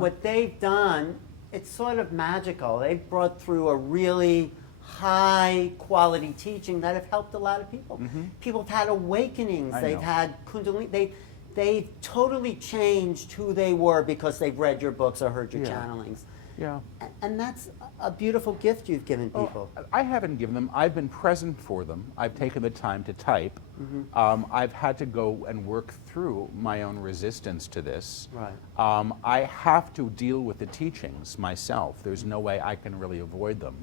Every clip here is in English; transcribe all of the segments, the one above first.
what they've done, it's sort of magical. They've brought through a really high quality teaching that have helped a lot of people. People have had awakenings. They've had kundalini. They've totally changed who they were because they've read your books or heard your channelings. Yeah. And that's a beautiful gift you've given people. I haven't given them. I've been present for them. I've taken the time to type. I've had to go and work through my own resistance to this. Right. I have to deal with the teachings myself. There's no way I can really avoid them.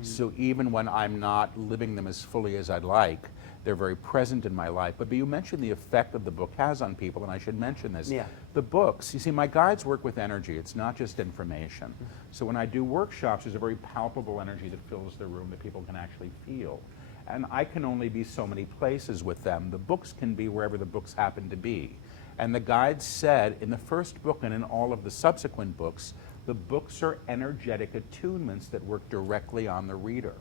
So even when I'm not living them as fully as I'd like, they're very present in my life. But you mentioned the effect that the book has on people, and I should mention this. Yeah. The books, you see, my guides work with energy. It's not just information. So when I do workshops, there's a very palpable energy that fills the room that people can actually feel. And I can only be so many places with them. The books can be wherever the books happen to be. And the guides said in the first book and in all of the subsequent books, the books are energetic attunements that work directly on the reader.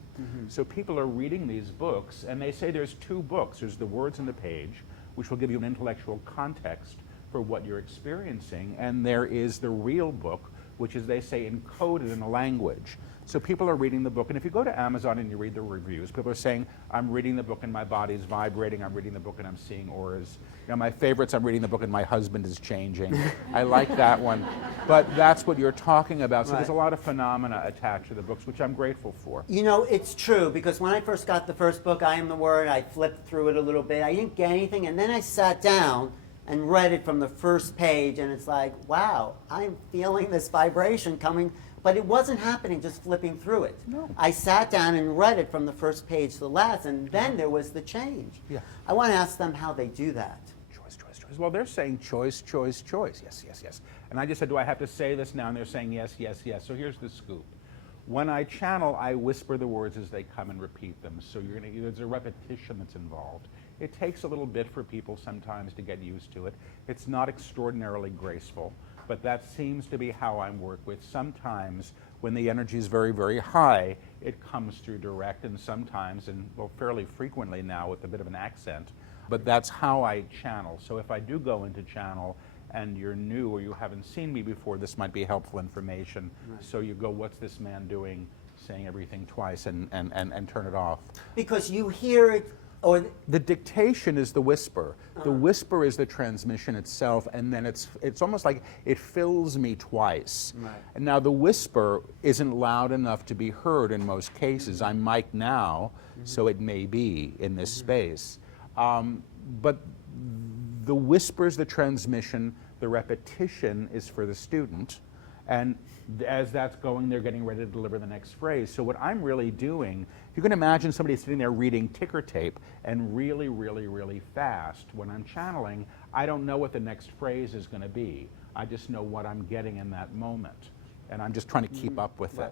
So people are reading these books, and they say there's two books. There's the words on the page, which will give you an intellectual context for what you're experiencing, and there is the real book, which is, they say, encoded in a language. So people are reading the book, and if you go to Amazon and you read the reviews, people are saying, I'm reading the book and my body's vibrating, I'm reading the book and I'm seeing auras. You know, my favorites, I'm reading the book and my husband is changing. I like that one. But that's what you're talking about. So there's a lot of phenomena attached to the books, which I'm grateful for. You know, it's true, because when I first got the first book, I Am the Word, I flipped through it a little bit. I didn't get anything, and then I sat down and read it from the first page, and it's like, wow, I'm feeling this vibration coming. But it wasn't happening just flipping through it. No. I sat down and read it from the first page to the last, and then there was the change. Yeah. I want to ask them how they do that. Choice, choice, choice. Well, they're saying choice, choice, choice. Yes, yes, yes. And I just said, do I have to say this now? And they're saying yes, yes, yes. So here's the scoop. When I channel, I whisper the words as they come and repeat them. So there's a repetition that's involved. It takes a little bit for people sometimes to get used to it. It's not extraordinarily graceful, but that seems to be how I work with. Sometimes when the energy is very, very high, it comes through direct, and sometimes, and well, fairly frequently now with a bit of an accent, but that's how I channel. So if I do go into channel and you're new or you haven't seen me before, this might be helpful information. Right. So you go, what's this man doing, saying everything twice, and turn it off. Because you hear it, or the dictation is the whisper. The whisper is the transmission itself, and then it's almost like it fills me twice. Right. And now the whisper isn't loud enough to be heard in most cases. I'm mic'd now, so it may be in this space. But the whisper is the transmission, the repetition is for the student, and as that's going, they're getting ready to deliver the next phrase. So what I'm really doing, if you can imagine somebody sitting there reading ticker tape and really, really, really fast, when I'm channeling, I don't know what the next phrase is going to be. I just know what I'm getting in that moment. And I'm just trying to keep up with it.